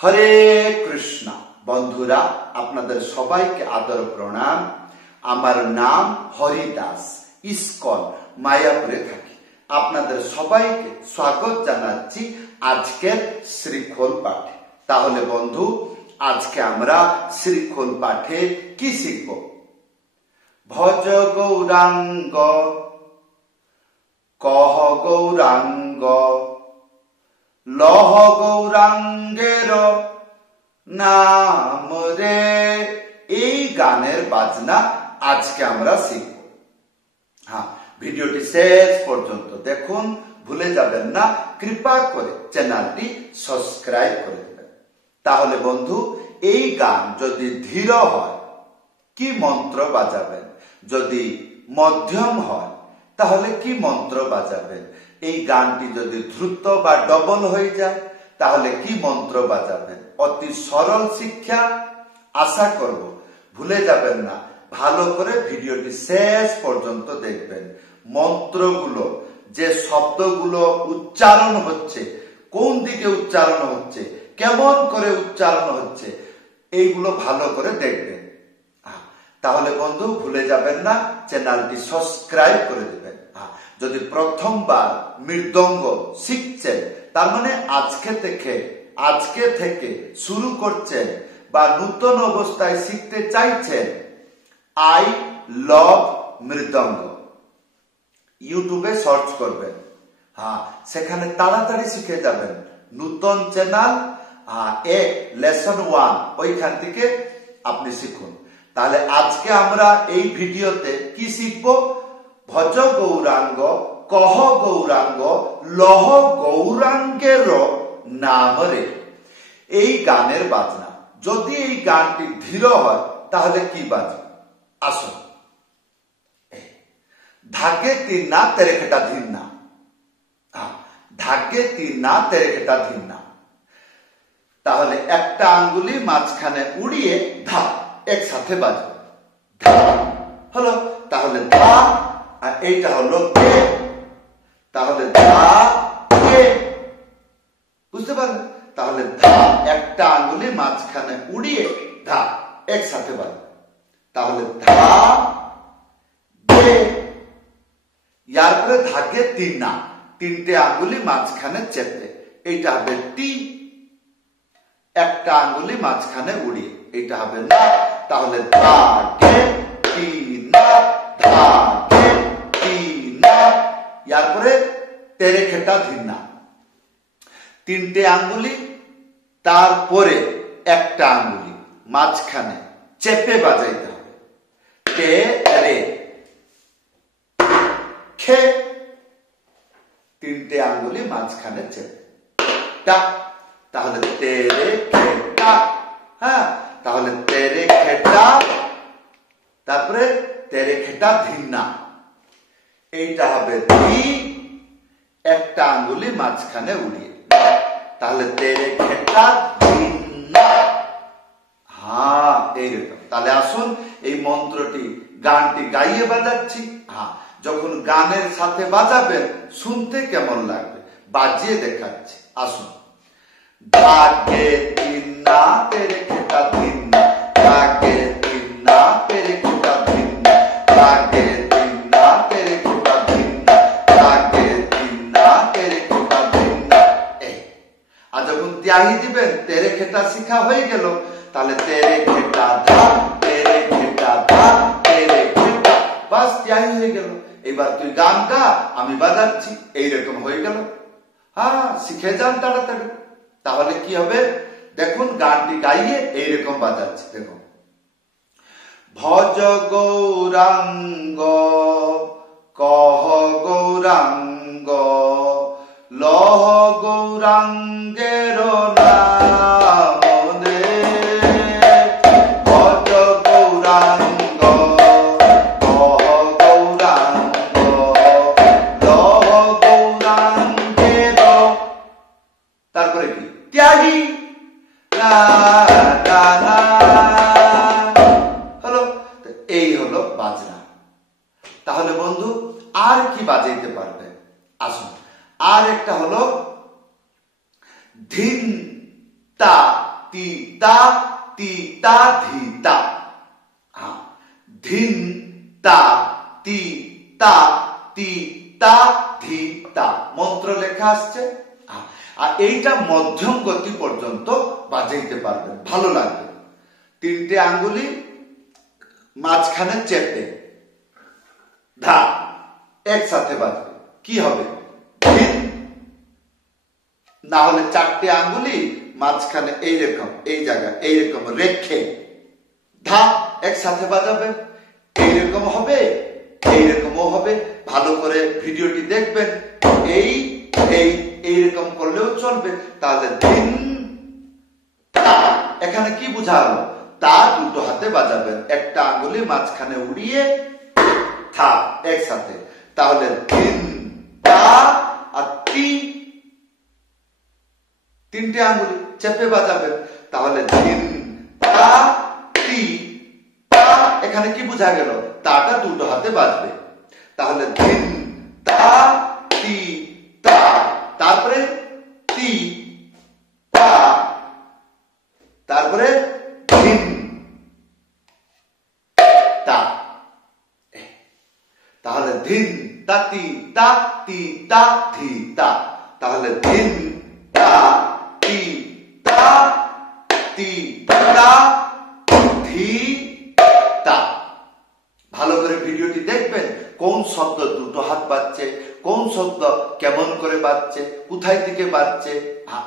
হরে কৃষ্ণ বন্ধুরা, আপনাদের সবাইকে আদর প্রণাম। আমার নাম হরিদাস, ইস্কন মায়াপুরে থাকি। আপনাদের সবাইকে স্বাগত জানাচ্ছি আজকের শ্রীখোল পাঠে। তাহলে বন্ধু, আজকে আমরা শ্রীখোল পাঠে কি শিখব? ভজ গৌরাঙ্গ কহ গৌরাঙ্গ লহ গৌরাঙ্গের নাম রে। এই গানের বাজনা আজকে আমরা শিখব। হ্যাঁ, ভিডিওটি শেষ পর্যন্ত দেখুন, ভুলে যাবেন না। কৃপা করে চ্যানেলটি সাবস্ক্রাইব করে দেবেন। তাহলে বন্ধু, এই গান যদি ধীর হয় কি মন্ত্র বাজাবেন, যদি মধ্যম হয় তাহলে কি মন্ত্র বাজাবেন, এই গানটি যদি দ্রুত বা ডবল হয়ে যায় তাহলে কি মন্ত্র বাজাবেন। অতি সরল শিক্ষা, আশা করব ভুলে যাবেন না। ভালো করে ভিডিওটি শেষ পর্যন্ত দেখবেন। মন্ত্রগুলো, যে শব্দগুলো উচ্চারণ হচ্ছে, কোন দিকে উচ্চারণ হচ্ছে, কেমন করে উচ্চারণ হচ্ছে, এইগুলো ভালো করে দেখবেন। তাহলে বন্ধু ভুলে যাবেন না, চ্যানেলটি সাবস্ক্রাইব করে দেবেন। যদি প্রথমবার মৃদঙ্গ শিখছেন, তার মানে আজকে থেকে শুরু করছেন বা নতুন অবস্থায় শিখতে চাইছেন, আই লভ মৃদঙ্গ ইউটিউবে সার্চ করবেন। সেখানে তাড়াতাড়ি শিখে যাবেন। নতুন চ্যানেল লেসন 1 ওইখান থেকে আপনি শিখুন। তাহলে আজকে আমরা এই ভিডিওতে কি শিখব? ভজ গৌরাঙ্গ কহ গৌরাঙ্গ লহ গৌরাঙ্গের নাম রে। এই গানের বাজনা। যদি এই গানটি ধীর হয় তাহলে কি বাজবে? আসুন। ধাগে তিন না তেরে খেটা ধীর না। ধাগে তিন না তেরে খেটা ধীর না। তাহলে একটা আঙ্গুলি মাঝখানে উড়িয়ে ধা একসাথে বাজবে। হলো, তাহলে ধা আর এইটা হলো কে। তাহলে ধা কে, বুঝতে পারলেন? তাহলে ধা একটা আঙ্গুলি মাঝখানে উড়িয়ে ধা একসাথে বাজবে। তাহলে ধা গে। ইয়ার পরে ধাগে তিন না, তিনটে আঙ্গুলি মাঝখানে চেপে, এইটা হবে টি। একটা আঙ্গুলি মাঝখানে উড়িয়ে, এইটা হবে না। তাহলে ধা গে টি না, ধা গে টি না। ইয়ার পরে তেরে খেটা ধীর না, তিনটে আঙ্গুলি, তারপরে একটা আঙ্গুলি মাঝখানে চেপে বাজাইতে হবে। তে রে খে, তিনটে আঙ্গুলি মাঝখানে চেপে টা। তাহলে তেরে খেটা। হ্যাঁ, তাহলে তেরে খেটা, তারপরে তেরে খেটা ধীর না, এইটা হবে ধি। একটা আঙ্গুলি মাঝখানে উড়িয়ে, তাহলে তেরে খেটা ধীর না। হ্যাঁ, এইরকম। তাহলে আসুন এই মন্ত্রটি, গানটি গাইয়ে বাজাচ্ছি। যখন গানের সাথে বাজাবেন শুনতে কেমন লাগবে বাজিয়ে দেখাচ্ছি। আসুন। ধাগে তিন না তেরে খেটা ধীর না, ধাগে তিন না তেরে খেটা ধীর না, ধাগে তিন না তেরে খেটা ধীর না, ধাগে তিন না তেরে খেটা ধীর না। আর যখন ত্যাগী দিবেন, তেরে খেটা শিখা হয়ে গেল, তাহলে তেরে খেটা ধা, তেরে খেটা ধা, তেরে খেটা, বাস ত্যাগী হয়ে গেল। এবার তুই গান গা, আমি বাজাচ্ছি, এইরকম হয়ে গেল। শিখে যান তাড়াতাড়ি। তাহলে কি হবে দেখুন, গানটি গাইয়ে এইরকম বাজাচ্ছি। দেখুন, ভজ গৌরাঙ্গ কহ গৌরাঙ্গ লহ গৌরাঙ্গের নাম রে। ভজ গৌরাঙ্গ কহ গৌরাঙ্গ লহ গৌরাঙ্গের, তারপরে কি ত্যাগী না না না। হলো, এই হলো বাজনা। তাহলে বন্ধু আর কি বাজাইতে পারবে? আসুন, আর একটা হলো ধিন তা তি তা তি তা ধি তা। ধিন তা তি তা তি তা ধি তা মন্ত্র লেখা আসছে। আর এইটা মধ্যম গতি পর্যন্ত বাজাইতে পারবেন, ভালো লাগবে। তিনটে আঙ্গুলি মাঝখানে চেপে ধা একসাথে বাজবে, কি হবে? না হলে চারটে আঙ্গুলি মাঝখানে এইরকম, এই জায়গা এইরকম রেখে ধা একসাথে বাজাবে, এইরকম হবে, এইরকমও হবে। ভালো করে ভিডিওটি দেখবেন। এই এই এইরকম করলেও চলবে। তাহলে ধিন তা, এখানে কি বুঝালো? তা দুটো হাতে বাজাবেন, একটা আঙ্গুলি মাঝখানে উড়িয়ে থা একসাথে। তাহলে ধিন তা আর তি, তিনটে আঙ্গুলি চেপে বাজাবেন। তাহলে ধিন তা তি তা, এখানে কি বোঝা গেল? তাটা দুটো হাতে বাজবে। তাহলে ধিন তা তি তা, তারপরে তি তা, তারপরে ধিন তা। তাহলে ধিন তা তি তা তি তা ধি তা। তাহলে ধিন তা তি তা তি তা ধি তা। ভালো করে ভিডিওটি দেখবেন, কোন শব্দ দুটো হাত বাজছে, কোন শব্দ কেমন করে বাজছে, কোথায় থেকে বাজছে,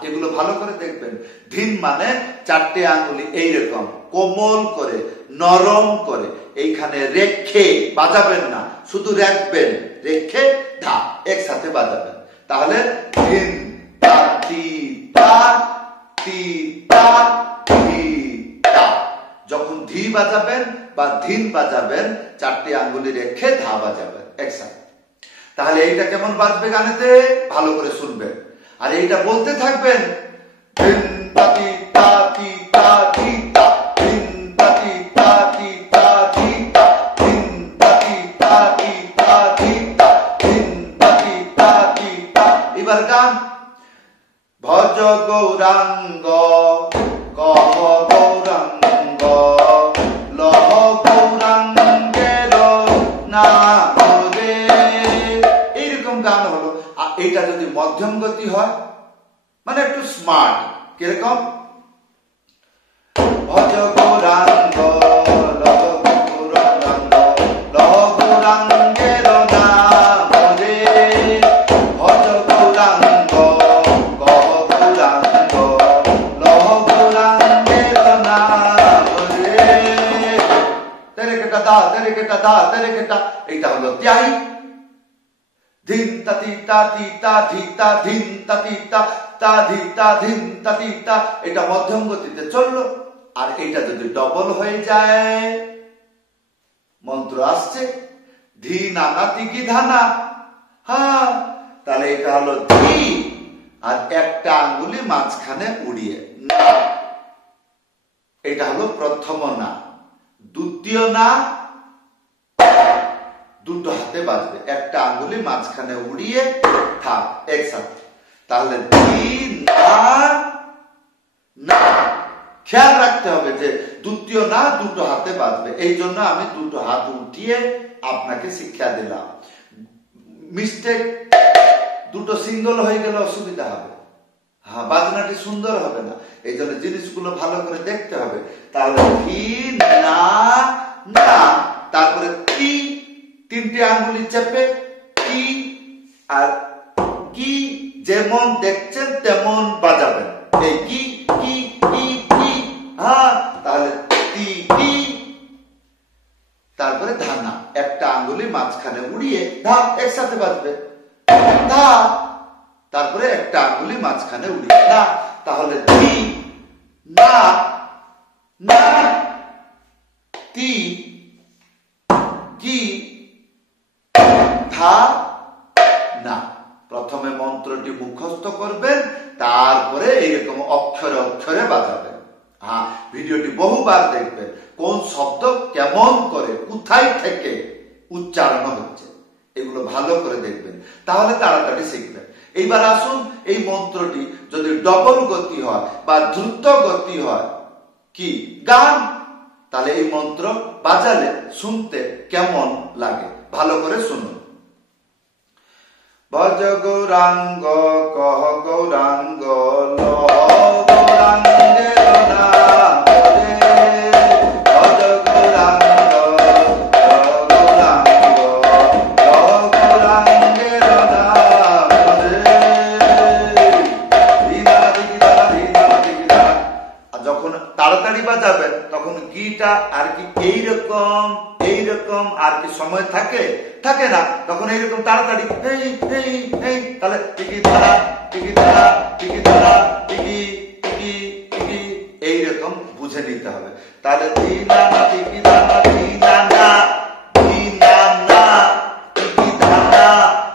এগুলো ভালো করে দেখবেন। ধিন মানে চারটে আঙ্গুলি এইরকম কোমল করে নরম করে এইখানে রেখে বাজাবেন না, শুধু রাখবেন, রেখে ধা একসাথে বাজাবেন। তাহলে ধিন তা তি তা তি তা ধি তা। যখন ধি বাজাবেন বা ধিন বাজাবেন, চারটি আঙ্গুলি রেখে ধা বাজাবেন একসাথে। তাহলে এইটা কেমন বাজবে গানেতে ভালো করে শুনবেন, আর এইটা বলতে থাকবেন। ধিন তা তি তা তি তা ধি তা, ধিন তা তি তা তি তা ধি তা, ধিন তা তি তা তি তা ধি তা, ধিন তা তি তা তি তা। এবার গান। ভজ গৌরাঙ্গ কহ গৌরাঙ্গ লহ গৌরাঙ্গের নাম রে, এইরকম গান হলো। আর এটা যদি মধ্যম গতি হয়, মানে একটু স্মার্ট, কিরকম? ভজ গৌরাঙ্গ লহ গৌরাঙ্গ লহ গৌরাঙ্গের নাম রে, ভজ গৌরাঙ্গ কহ গৌরাঙ্গ লহ গৌরাঙ্গের নাম রে। তেরে কেটা দা তেরে কেটা দা তেরে কেটা, এইটা হলো ত্যাই। ধিন তা তি তা তি তা ধি তা, ধিন তা তি তা তা ধি তা, ধিন তা তি তা। এটা মধ্যম গতিতে চললো। আর এটা যদি ডবল হয়ে যায়, মন্ত্র আসছে ধি নানা তিকি ধানা, হ্যাঁ, তাহলে এটা হলো ধি আর একটা আঙ্গুলি মাঝখানে উড়িয়ে না। এটা হলো প্রথম না। দ্বিতীয় না দুটো হাতে বাজবে, একটা আঙ্গুলি মাঝখানে উড়িয়ে থাক একসাথে। তাহলে ধি না না, খেয়াল রাখতে হবে যে দ্বিতীয় না দুটো হাতে বাজবে। এই জন্য আমি দুটো হাত উঠিয়ে আপনাকে শিক্ষা দিলাম। মিস্টেক, দুটো সিঙ্গল হয়ে গেলে অসুবিধা হবে, হ্যাঁ, বাজনাটি সুন্দর হবে না। এই জন্য জিনিসগুলো ভালো করে দেখতে হবে। তাহলে ধি না না, তারপরে তি, তিনটি আঙ্গুলি চেপে তি আর কি, যেমন দেখছেন তেমন বাজাবেন। এই কি কি কি কি, হ্যাঁ, তাহলে তি তি, তারপরে ধানা, একটা আঙ্গুলি মাঝখানে উড়িয়ে ধা একসাথে বাজবে ধা, তারপরে একটা আঙ্গুলি মাঝখানে উড়িয়ে না। তাহলে ধি না না তি কি ধা না। প্রথমে মন্ত্রটি মুখস্থ করবেন, তারপরে এইরকম অক্ষরে অক্ষরে বাজাবেন। হ্যাঁ, ভিডিওটি বহুবার দেখবেন, কোন শব্দ কেমন করে কোথায় থেকে উচ্চারণ হচ্ছে, এগুলো ভালো করে দেখবেন, তাহলে তাড়াতাড়ি শিখবেন। এইবার আসুন, এই মন্ত্রটি যদি ডবল গতি হয় বা দ্রুত গতি হয়, কি গান, তাহলে এই মন্ত্র বাজালে শুনতে কেমন লাগে ভালো করে শুনুন। ভজ গৌরাঙ্গ কহ গৌরাঙ্গ লহ গৌরাঙ্গের নাম রে, ভজ গৌরাঙ্গ কহ গৌরাঙ্গ লহ গৌরাঙ্গের নাম রে। ধীরা ধীরা ধীরা ধীরা, আর যখন তাড়াতাড়ি বাজাবেন তখন গিটা আর কি এইরকম আর কি সময় থাকে না, তখন এইরকম তাড়াতাড়ি তাহলে টিকি ধারা টিকি ধারা টিকি ধারা টিকি টিকি টিকি এইরকম বুঝে নিতে হবে। তাহলে ধীনা না টিকি ধারা ধীনা না ধীনা না টিকি ধারা,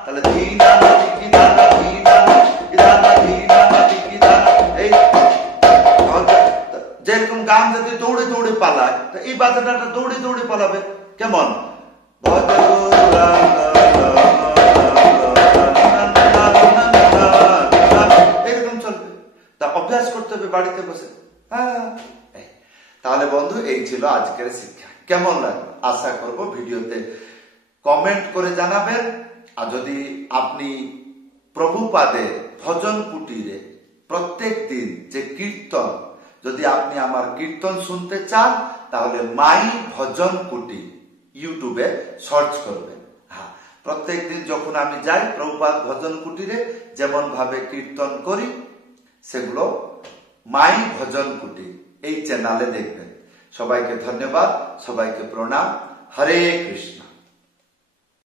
তাহলে ধীনা না টিকি ধারা ধীনা না টিকি ধারা ধীনা না টিকি ধারা। এই যেরকম গান যদি দৌড়ে দৌড়ে পালায়, এই বাজাটা দৌড়ে দৌড়ে পালাবে কেমন, এরকম চলবে। তা অভ্যাস করতে হবে বাড়িতে বসে। তাহলে বন্ধু, এই ছিল আজকের শিক্ষা। কেমন লাগলো আশা করব ভিডিওতে কমেন্ট করে জানাবেন। আর যদি আপনি প্রভুপাদের ভজন কুটিরে প্রত্যেক দিন যে কীর্তন, যদি আপনি আমার কীর্তন শুনতে চান, তাহলে মাই ভজন কুটি ইউটিউবে সার্চ করবেন। হ্যাঁ, প্রত্যেক দিন যখন আমি যাই প্রভুপাদ ভজন কুটিরে যেমন ভাবে কীর্তন করি, সেগুলো মাই ভজন কুটি এই চ্যানেলে দেখবেন। সবাইকে ধন্যবাদ, সবাইকে প্রণাম। হরে কৃষ্ণ।